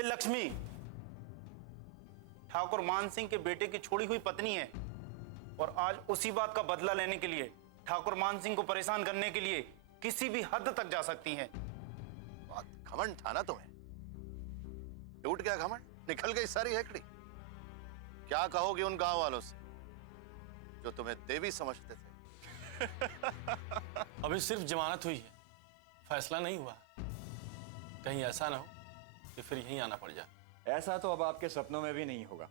ये लक्ष्मी ठाकुर मान सिंह के बेटे की छोड़ी हुई पत्नी है और आज उसी बात का बदला लेने के लिए ठाकुर मान सिंह को परेशान करने के लिए किसी भी हद तक जा सकती हैं। बहुत घमंड था ना तुम्हें, टूट गया घमंड, निकल गई सारी हेकड़ी। क्या कहोगे उन गांव वालों से जो तुम्हें देवी समझते थे? अभी सिर्फ जमानत हुई है, फैसला नहीं हुआ। कहीं ऐसा ना हो कि फिर यहीं आना पड़ जाए। ऐसा तो अब आपके सपनों में भी नहीं होगा।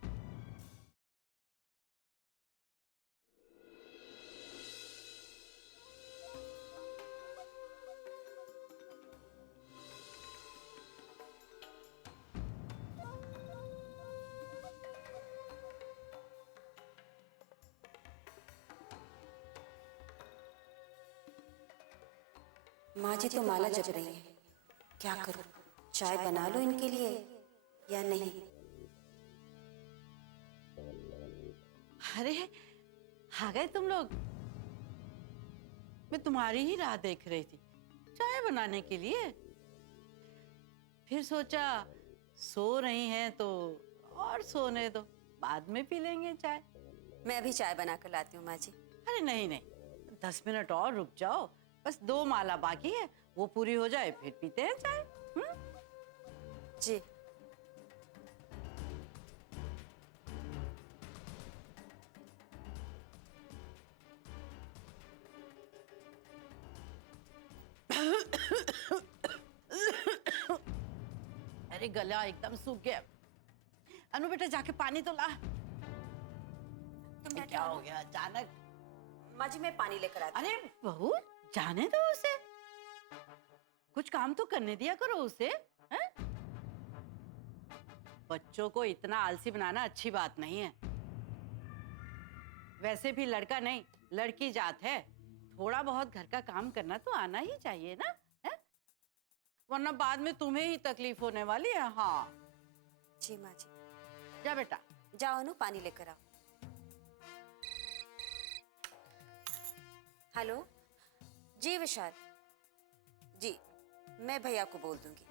माँ जी तो माला जप रही है, क्या करूं? चाय बना लो इनके लिए या नहीं? अरे आ गए तुम लोग। मैं तुम्हारी ही राह देख रही थी चाय बनाने के लिए। फिर सोचा सो रही हैं तो और सोने दो, बाद में पी लेंगे चाय। मैं अभी चाय बना कर लाती हूँ माँ जी। अरे नहीं नहीं, 10 मिनट और रुक जाओ, बस 2 माला बाकी है, वो पूरी हो जाए फिर पीते हैं चाय। जी। अरे गला एकदम सूख गया। अनु बेटा जाके पानी तो ला। तुम क्या हो गया अचानक? माँ जी मैं पानी लेकर आती हूँ। अरे बहू जाने दो उसे, कुछ काम तो करने दिया करो उसे, हैं? बच्चों को इतना आलसी बनाना अच्छी बात नहीं है। वैसे भी लड़का नहीं लड़की जात है, थोड़ा बहुत घर का काम करना तो आना ही चाहिए ना, है? वरना बाद में तुम्हें ही तकलीफ होने वाली है। हाँ जी माँ जी। जा बेटा। जाओ अनु पानी लेकर आओ। हेलो जी विशाल जी, मैं भैया को बोल दूंगी।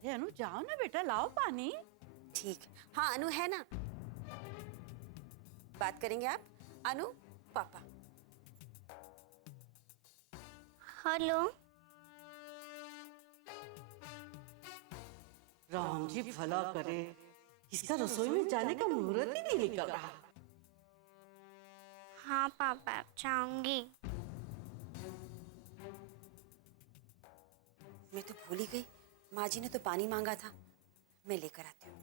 अरे अनु जाओ ना बेटा, लाओ पानी। ठीक। हाँ अनु है ना, बात करेंगे आप। अनु पापा। हेलो। राम जी भला करे, इसका रसोई में जाने का मुहूर्त ही नहीं निकल रहा। हाँ पापा जाऊंगी। मैं तो भूल ही गई, माँ जी ने तो पानी मांगा था, मैं लेकर आती हूँ।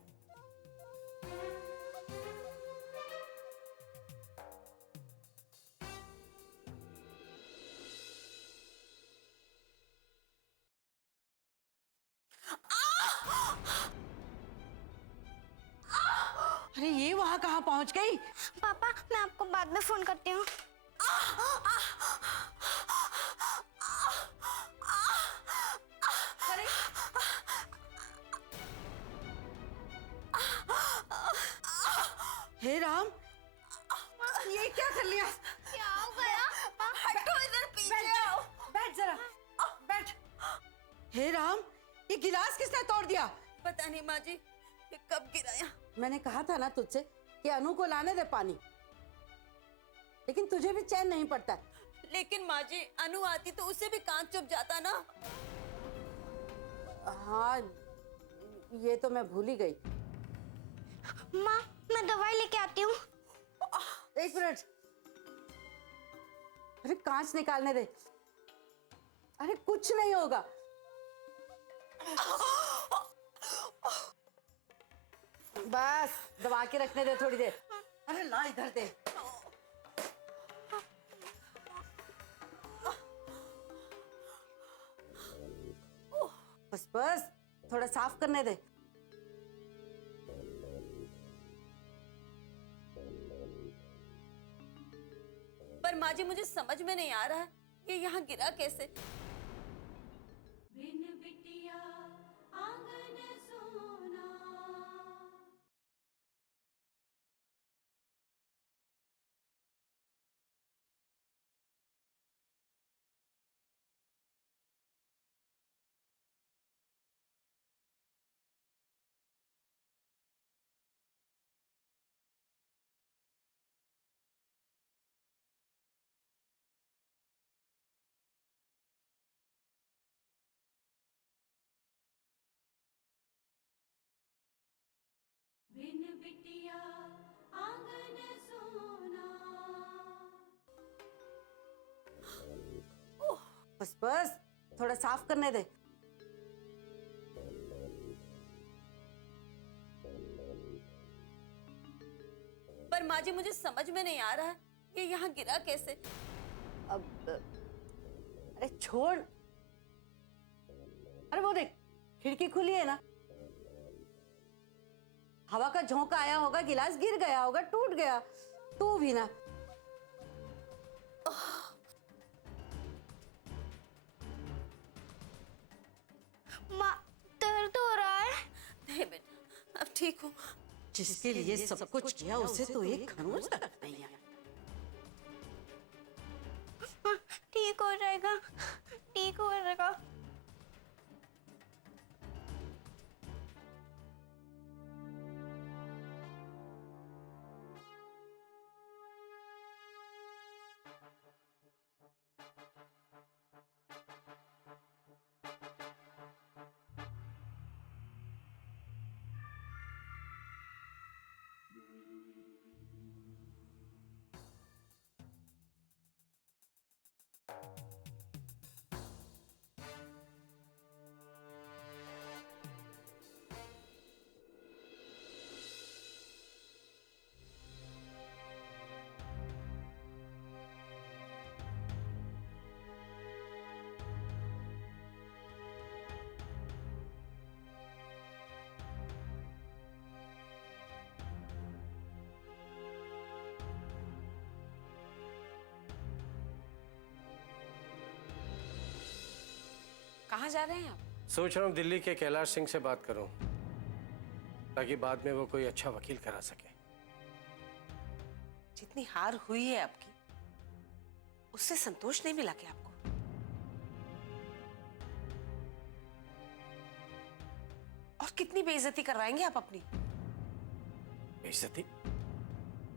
अरे ये वहां कहाँ पहुंच गई? पापा मैं आपको बाद में फोन करती हूँ। हे राम, ये क्या कर लिया? क्या हो गया? हटो इधर, पीछे आओ। बैठ जरा, बैठ। हे राम, ये गिलास किसने तोड़ दिया? पता नहीं माँ जी, ये कब गिराया। मैंने कहा था ना तुझसे कि अनु को लाने दे पानी, लेकिन तुझे भी चैन नहीं पड़ता। लेकिन माँ जी अनु आती तो उसे भी कांच चुभ जाता ना। हाँ ये तो मैं भूल ही गई। माँ मैं दवाई लेके आती हूँ। 1 मिनट, अरे कांच निकालने दे। अरे कुछ नहीं होगा। बस दबा के रखने दे थोड़ी देर। अरे ला इधर दे। बस बस थोड़ा साफ करने दे। पर माँ जी मुझे समझ में नहीं आ रहा है ये यहाँ गिरा कैसे। बिन बिटिया आंगन सोना। बिन बिटिया आंगन सोना। बस बस, थोड़ा साफ करने दे। पर माँ जी मुझे समझ में नहीं आ रहा है ये यहाँ गिरा कैसे। अब अरे छोड़, अरे वो देख खिड़की खुली है ना, हवा का झोंका आया होगा, गिलास गिर गया होगा, टूट गया। तू भी ना। माँ दर्द हो रहा है। नहीं बेटा अब ठीक हूँ। जिसके लिए सब कुछ किया उसे तो एक खरोंच तक नहीं आया। ठीक हो जाएगा, ठीक हो जाएगा। कहाँ जा रहे हैं आप? सोच रहा हूँ दिल्ली के कैलाश सिंह से बात करूं ताकि बाद में वो कोई अच्छा वकील करा सके। जितनी हार हुई है आपकी, उससे संतोष नहीं मिला क्या आपको? और कितनी बेइज्जती करवाएंगे आप अपनी? बेइज्जती?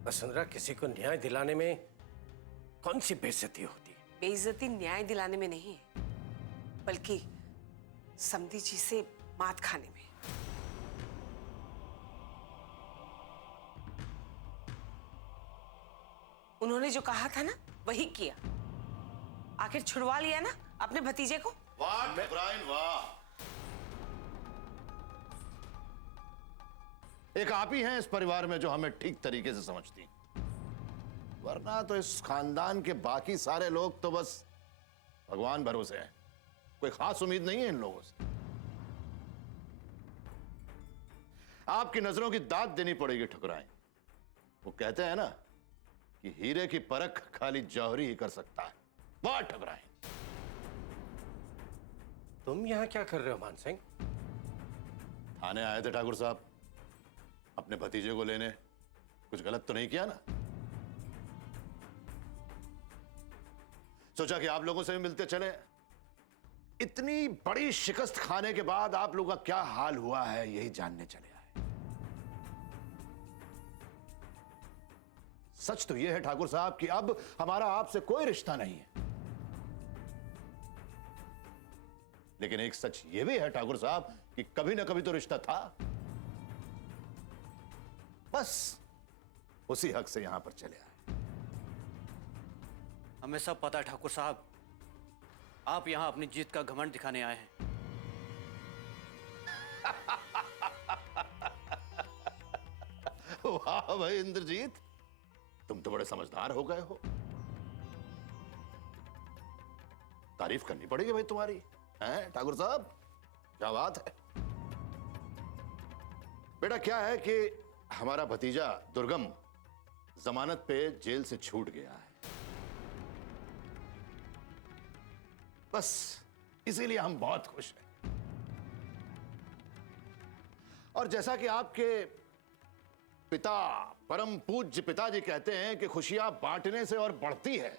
वसुंधरा, किसी को न्याय दिलाने में कौन सी बेइज्जती होती है? बेइज्जती न्याय दिलाने में नहीं है, बल्कि समधी जी से मात खाने में। उन्होंने जो कहा था ना वही किया। आखिर छुड़वा लिया ना अपने भतीजे को। वाह ठकुराइन वाह। एक आप ही हैं इस परिवार में जो हमें ठीक तरीके से समझती, वरना तो इस खानदान के बाकी सारे लोग तो बस भगवान भरोसे हैं। कोई खास उम्मीद नहीं है इन लोगों से। आपकी नजरों की दाद देनी पड़ेगी ठकुराइन। वो कहते हैं ना कि हीरे की परख खाली जौहरी ही कर सकता है। वाह ठकुराइन। तुम यहाँ क्या कर रहे हो मान सिंह? थाने आए थे ठाकुर साहब अपने भतीजे को लेने। कुछ गलत तो नहीं किया ना? सोचा कि आप लोगों से भी मिलते चले। इतनी बड़ी शिकस्त खाने के बाद आप लोगों का क्या हाल हुआ है यही जानने चले आए। सच तो यह है ठाकुर साहब कि अब हमारा आपसे कोई रिश्ता नहीं है, लेकिन एक सच यह भी है ठाकुर साहब कि कभी ना कभी तो रिश्ता था। बस उसी हक से यहां पर चले आए। हमें सब पता है ठाकुर साहब, आप यहां अपनी जीत का घमंड दिखाने आए हैं। वाह भाई इंद्रजीत, तुम तो बड़े समझदार हो गए हो। तारीफ करनी पड़ेगी भाई तुम्हारी, हैं ठाकुर साहब? क्या बात है। बेटा क्या है कि हमारा भतीजा दुर्गम जमानत पे जेल से छूट गया है। बस इसीलिए हम बहुत खुश हैं। और जैसा कि आपके पिता परम पूज्य पिताजी कहते हैं कि खुशियां बांटने से और बढ़ती है,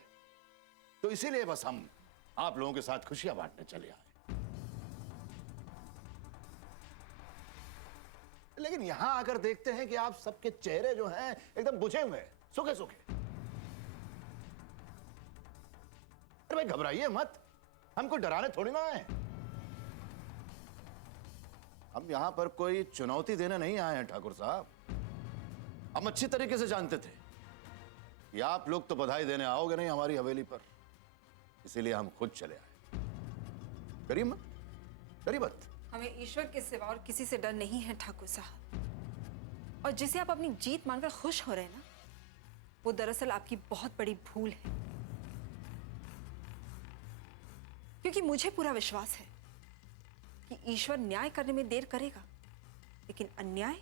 तो इसीलिए बस हम आप लोगों के साथ खुशियां बांटने चले आए। लेकिन यहां आकर देखते हैं कि आप सबके चेहरे जो हैं एकदम बुझे हुए हैं, सूखे सूखे। अरे भाई घबराइए मत, हमको डराने थोड़ी ना आए। हम यहां पर कोई चुनौती देने नहीं आए हैं ठाकुर साहब। हम अच्छी तरीके से जानते थे कि आप लोग तो बधाई देने आओगे नहीं हमारी हवेली पर, इसीलिए हम खुद चले आए। करीम करीबत। हमें ईश्वर के सिवा और किसी से डर नहीं है ठाकुर साहब, और जिसे आप अपनी जीत मानकर खुश हो रहे हैं ना, वो दरअसल आपकी बहुत बड़ी भूल है। क्योंकि मुझे पूरा विश्वास है कि ईश्वर न्याय करने में देर करेगा, लेकिन अन्याय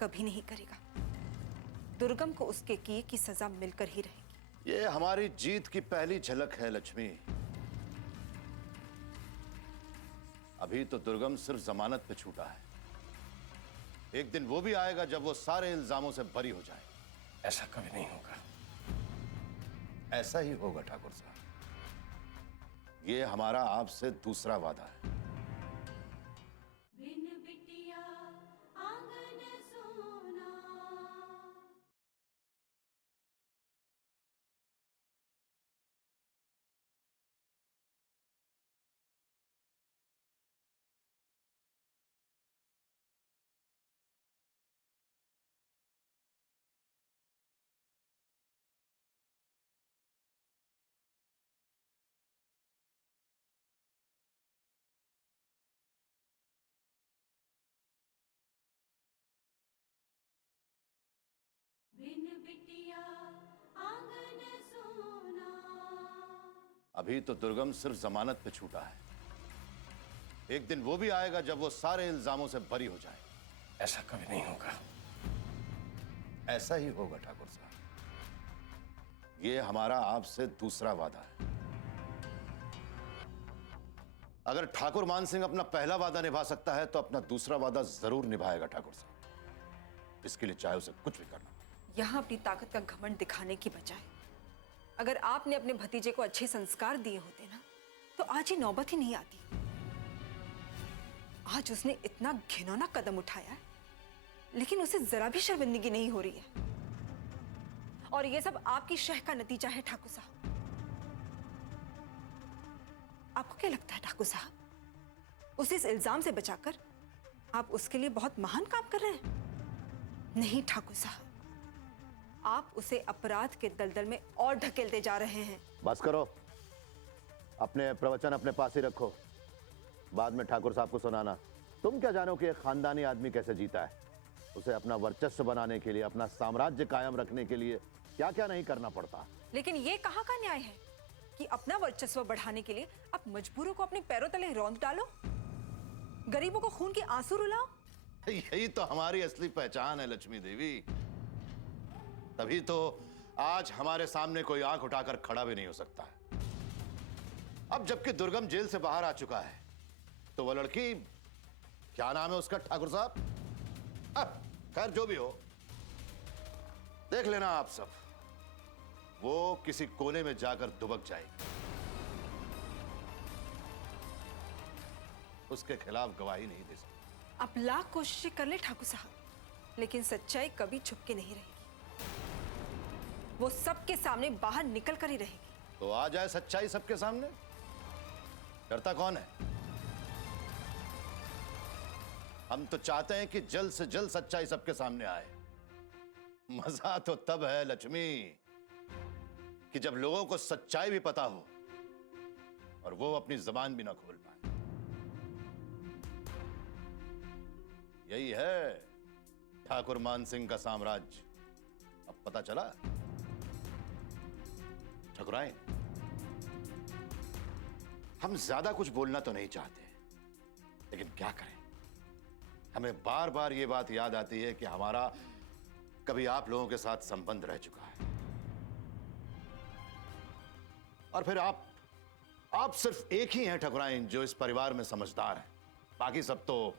कभी नहीं करेगा। दुर्गम को उसके किए की सजा मिलकर ही रहेगी। ये हमारी जीत की पहली झलक है लक्ष्मी। अभी तो दुर्गम सिर्फ जमानत पे छूटा है। एक दिन वो भी आएगा जब वो सारे इल्जामों से बरी हो जाए। ऐसा कभी नहीं होगा। ऐसा ही होगा ठाकुर साहब। ये हमारा आपसे दूसरा वादा है। बिन बिटिया आंगन सोना। बिन बिटिया आंगन सोना। अभी तो दुर्गम सिर्फ जमानत पे छूटा है। एक दिन वो भी आएगा जब वो सारे इल्जामों से बरी हो जाए। ऐसा कभी नहीं होगा। ऐसा ही होगा ठाकुर साहब। ये हमारा आपसे दूसरा वादा है। अगर ठाकुर मान सिंह अपना पहला वादा निभा सकता है तो अपना दूसरा वादा जरूर निभाएगा ठाकुर साहब। इसके लिए चाहे उसे कुछ भी करना। यहां अपनी ताकत का घमंड दिखाने की बजाय अगर आपने अपने भतीजे को अच्छे संस्कार दिए होते ना, तो आज ये नौबत ही नहीं आती। आज उसने इतना घिनौना कदम उठाया है, लेकिन उसे जरा भी शर्मिंदगी नहीं हो रही है। और ये सब आपकी शह का नतीजा है ठाकुर साहब। आपको क्या लगता है ठाकुर साहब, उसे इस इल्जाम से बचाकर आप उसके लिए बहुत महान काम कर रहे हैं? नहीं ठाकुर साहब, आप उसे अपराध के दलदल में और ढकेलते जा रहे हैं। बस करो, अपने प्रवचन अपने पास ही रखो। बाद में ठाकुर साहब को सुनाना। तुम क्या जानो कि एक खानदानी आदमी कैसे जीता है। उसे अपना वर्चस्व बनाने के लिए, अपना साम्राज्य कायम रखने के लिए क्या क्या नहीं करना पड़ता। लेकिन ये कहाँ का न्याय है कि अपना वर्चस्व बढ़ाने के लिए आप मजबूरों को अपने पैरों तले रौंद डालो, गरीबों को खून के आंसू रुलाओ। यही तो हमारी असली पहचान है लक्ष्मी देवी। तभी तो आज हमारे सामने कोई आंख उठाकर खड़ा भी नहीं हो सकता है। अब जबकि दुर्गम जेल से बाहर आ चुका है, तो वो लड़की, क्या नाम है उसका ठाकुर साहब? खैर जो भी हो, देख लेना आप सब, वो किसी कोने में जाकर दुबक जाएगी। उसके खिलाफ गवाही नहीं दे सकती। आप लाख कोशिशें कर ले ठाकुर साहब, लेकिन सच्चाई कभी छुप के नहीं रहेगी। वो सबके सामने बाहर निकल कर ही रहेगी। तो आ जाए सच्चाई सबके सामने। डरता कौन है? हम तो चाहते हैं कि जल्द से जल्द सच्चाई सबके सामने आए। मजा तो तब है लक्ष्मी कि जब लोगों को सच्चाई भी पता हो और वो अपनी जबान भी ना खोल पाए। यही है ठाकुर मान सिंह का साम्राज्य। अब पता चला? ठकुराइन, हम ज्यादा कुछ बोलना तो नहीं चाहते, लेकिन क्या करें, हमें बार बार ये बात याद आती है कि हमारा कभी आप लोगों के साथ संबंध रह चुका है। और फिर आप सिर्फ एक ही हैं ठकुराइन जो इस परिवार में समझदार हैं। बाकी सब तो,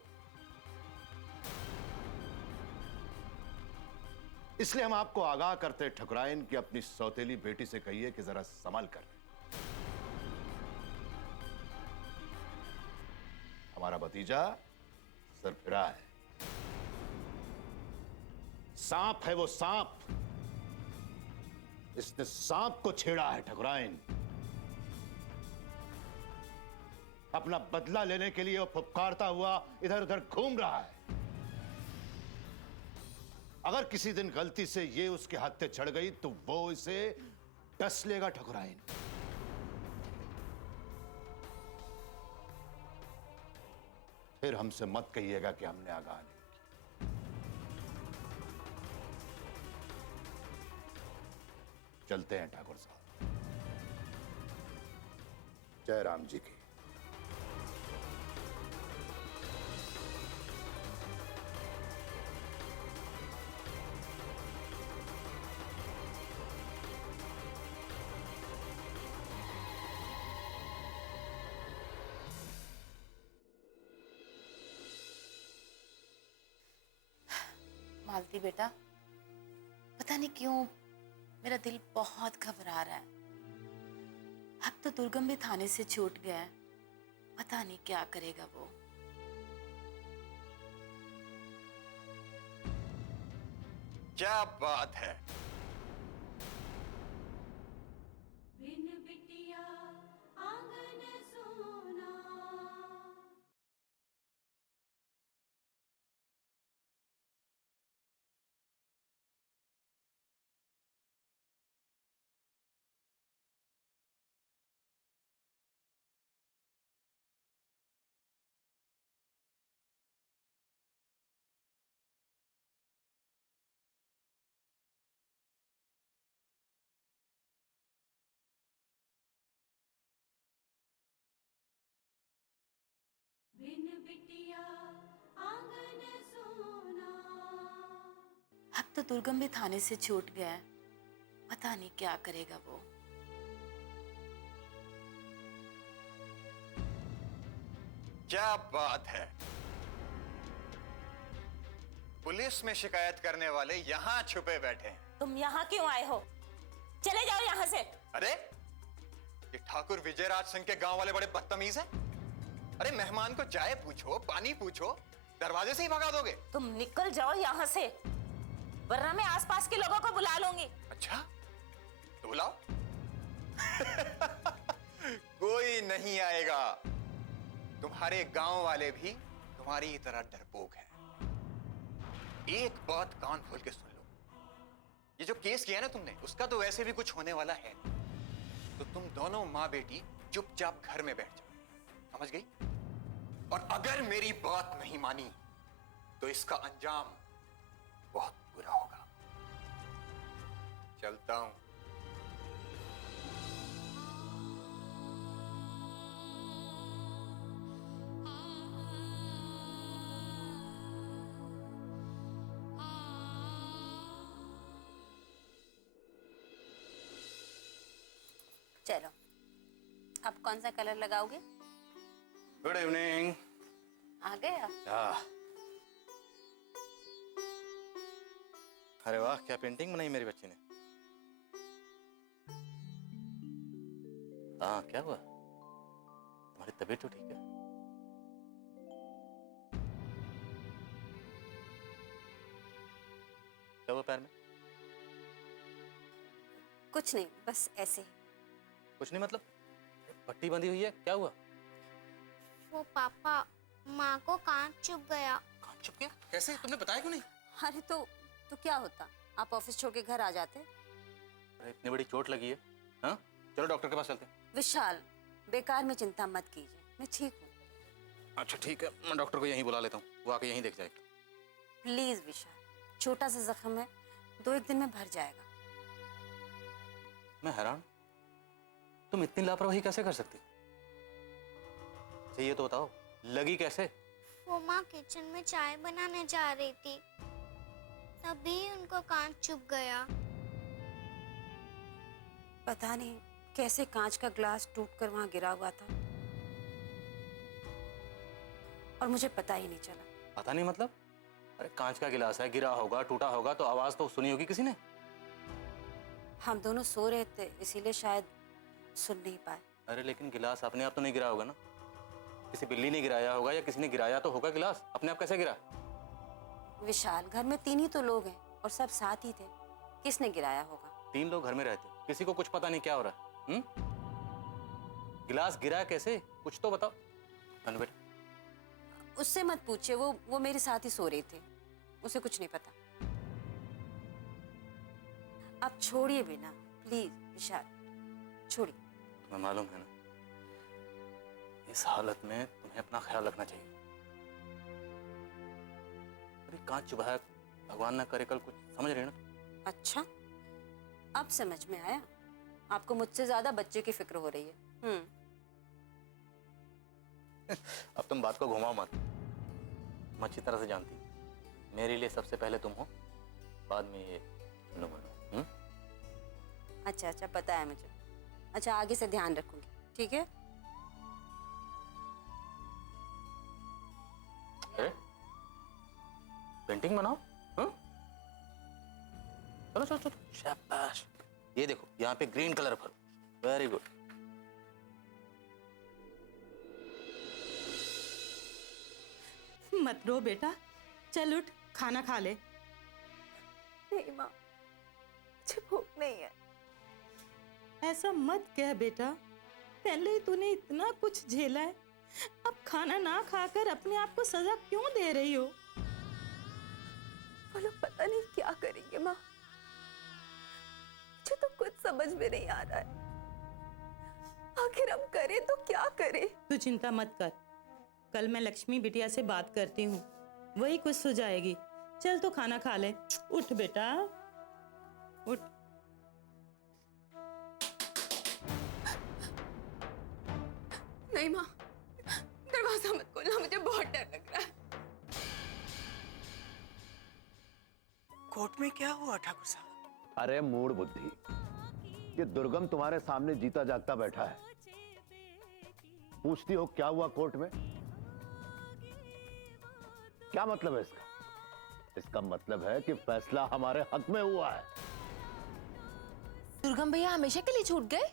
इसलिए हम आपको आगाह करते ठकुराइन कि अपनी सौतेली बेटी से कहिए कि जरा संभल कर। हमारा भतीजा सरफिरा है, सांप है वो सांप। इसने सांप को छेड़ा है ठकुराइन। अपना बदला लेने के लिए वो फुफकारता हुआ इधर उधर घूम रहा है। अगर किसी दिन गलती से ये उसके हाथ से चढ़ गई तो वो इसे डस लेगा ठकुराइन। फिर हमसे मत कहिएगा कि हमने आगाह नहीं की। चलते हैं ठाकुर साहब। जय राम जी की। मालती बेटा, पता नहीं क्यों मेरा दिल बहुत घबरा रहा है। अब तो दुर्गम भी थाने से छूट गया है, पता नहीं क्या करेगा वो। क्या बात है। बिन बिटिया आंगन सोना। बिन बिटिया आंगन सोना। अब तो दुर्गम भी थाने से छूट गया है, पता नहीं क्या करेगा वो। क्या बात है। पुलिस में शिकायत करने वाले यहाँ छुपे बैठे हैं। तुम यहाँ क्यों आए हो? चले जाओ यहाँ से। अरे ये ठाकुर विजयराज सिंह के गांव वाले बड़े बदतमीज हैं। अरे मेहमान को चाय पूछो, पानी पूछो, दरवाजे से ही भगा दोगे? तुम निकल जाओ यहाँ से, वरना मैं आसपास के लोगों को बुला लूंगी। अच्छा तो बुलाओ। कोई नहीं आएगा। तुम्हारे गांव वाले भी तुम्हारी तरह डरपोक हैं। एक बात कान खोल के सुन लो, ये जो केस किया ना तुमने, उसका तो वैसे भी कुछ होने वाला है। तो तुम दोनों माँ बेटी चुपचाप घर में बैठ जाओ, समझ गई? और अगर मेरी बात नहीं मानी तो इसका अंजाम बहुत बुरा होगा। चलता हूं। चलो, अब कौन सा कलर लगाओगे? Good evening. आ गया? अरे वाह, क्या पेंटिंग बनाई मेरी बच्ची ने। हाँ, क्या हुआ? तुम्हारी तबीयत तो ठीक है? क्या हुआ पैर में? कुछ नहीं, बस ऐसे ही। कुछ नहीं मतलब? पट्टी बंधी हुई है, क्या हुआ? वो पापा, माँ को कांच चुभ गया। कांच चुभ गया? कैसे? तुमने बताया क्यों नहीं? अरे तो क्या होता, आप ऑफिस छोड़ के घर आ जाते। अरे इतनी बड़ी चोट लगी है। हाँ, चलो डॉक्टर के पास चलते हैं। विशाल, बेकार में चिंता मत कीजिए, मैं ठीक हूँ। अच्छा ठीक है, मैं डॉक्टर को यहीं बुला लेता हूँ, वो आके यहीं देख जाएगा। प्लीज विशाल, छोटा सा जख्म है, 2-1 दिन में भर जाएगा। मैं हैरान, तुम इतनी लापरवाही कैसे कर सकती? ये तो बताओ, लगी कैसे? वो माँ किचन में चाय बनाने जा रही थी, तभी उनको कांच चुभ गया। पता नहीं कैसे कांच का ग्लास टूटकर वहां गिरा हुआ था और मुझे पता ही नहीं चला। पता नहीं मतलब? अरे कांच का गिलास है, गिरा होगा, टूटा होगा तो आवाज तो सुनी होगी किसी ने। हम दोनों सो रहे थे, इसीलिए शायद सुन नहीं पाए। अरे लेकिन गिलास अपने आप तो नहीं गिरा होगा ना, किसी बिल्ली ने गिराया होगा या किसी ने गिराया तो होगा। गिलास अपने आप कैसे गिरा? विशाल, घर में 3 ही तो लोग हैं और सब साथ ही थे, किसने गिराया होगा? 3 लोग घर में रहते, किसी को कुछ पता नहीं क्या हो रहा है। गिलास गिरा कैसे? कुछ तो बताओ। मनु बेटा, उससे मत पूछिए, वो मेरे साथ ही सो रहे थे, उसे कुछ नहीं पता। आप छोड़िए बिना, प्लीज विशाल, छोड़िए। तुम्हें मालूम है ना, इस हालत में तुम्हें अपना ख्याल रखना चाहिए। अभी कांच चुभा है, भगवान ना करे कल कुछ, समझ रहे हो ना? अच्छा, अब समझ में आया, आपको मुझसे ज्यादा बच्चे की फिक्र हो रही है। अब तुम बात को घुमाओ मत। तुम अच्छी तरह से जानती, मेरे लिए सबसे पहले तुम हो, बाद में ये मनु मनु। अच्छा अच्छा, पता है मुझे। अच्छा, आगे से ध्यान रखूंगी, ठीक है? पेंटिंग बनाओ। चलो चलो चलो, शाबाश। ये देखो, यहाँ पे ग्रीन कलर भरो, वेरी गुड। मत रो बेटा, चल उठ, खाना खा ले। नहीं माँ, मुझे भूख नहीं है। ऐसा मत कह बेटा, पहले ही तूने इतना कुछ झेला है, अब खाना ना खाकर अपने आप को सजा क्यों दे रही हो? वो लोग पता नहीं क्या करेंगे माँ, मुझे तो कुछ समझ में नहीं आ रहा है। आखिर हम करें तो क्या करें? तू चिंता मत कर, कल मैं लक्ष्मी बिटिया से बात करती हूँ, वही कुछ सुझाएगी। चल तो खाना खा ले, उठ बेटा उठ। नहीं माँ, दरवाजा मत खोलना, मुझे बहुत डर लग रहा है। कोर्ट में क्या हुआ ठाकुर साहब? अरे मूड बुद्धि, ये दुर्गम तुम्हारे सामने जीता जागता बैठा है, पूछती हो क्या हुआ कोर्ट में? क्या मतलब है इसका? इसका मतलब है कि फैसला हमारे हक में हुआ है। दुर्गम भैया हमेशा के लिए छूट गए?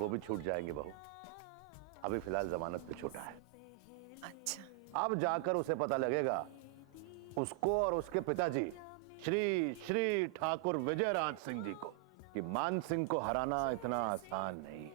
वो भी छूट जाएंगे बहू, अभी फिलहाल जमानत पे छूटा है। अच्छा, अब जाकर उसे पता लगेगा, उसको और उसके पिताजी श्री श्री ठाकुर विजयराज सिंह जी को, कि मान सिंह को हराना इतना आसान नहीं है।